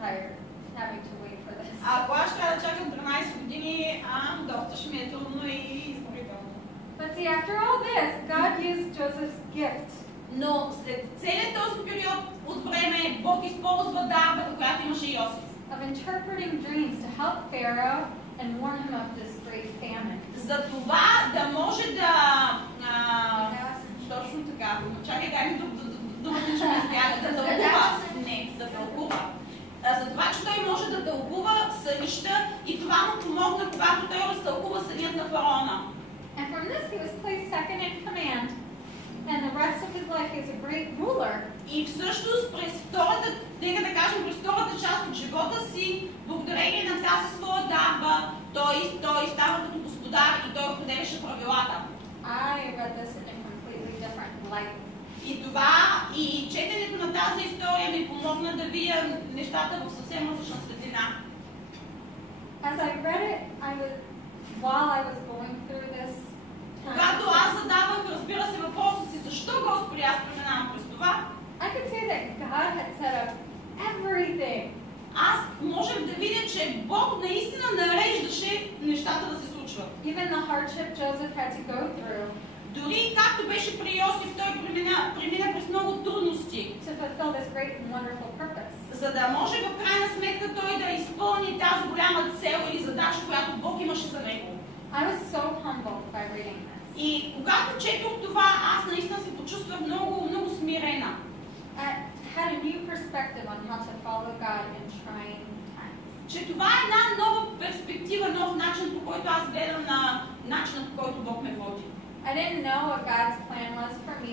tired having to wait for this. Ако аз трябва да чакам 13 години, доста ще ми е трудно и изморително. But see, after all this, God used Joseph's gift. Но след целият този период от време Бог използва дарбата, която имаше Йосиф. Of interpreting dreams to help Pharaoh and warn him of this great famine. За това да може да... точно така. Чакай, дай ми думата, че ме избяга. Да тълкува. Не, да тълкува. За това, че той може да тълкува сънища и това му помогна, когато той разтълкува сънят на фараона. And from this he was placed second in command, and the rest of his life he was a great ruler. И всъщност през втората, нека да кажем, през втората част от живота си, благодарение на тази своя дарба, той става като господар и той определяше правилата. I read this in a completely different light. И това, и четенето на тази история ми помогна да видя нещата в съвсем различна светлина. As I read it, while I was going through this time, когато аз задавах, разбира се, въпроса си, защо Господи аз преминавам през това, I could say that God had set up everything. аз можем да видя, че Бог наистина нареждаше нещата да се случват. Even the hardship Joseph had to go through. Дори както беше при Йосиф, той премина през много трудности. To fulfill this great and wonderful purpose. За да може в крайна сметка той да изпълни тази голяма цел или задача, която Бог имаше за него. I was so humbled by reading this. И когато четох това, аз наистина се почувствах много смирена. I had a new perspective on how to follow God in trying times. Че това е една нова перспектива, нов начин, по който аз гледам на начина, по който Бог ме води. I didn't know what God's plan was for me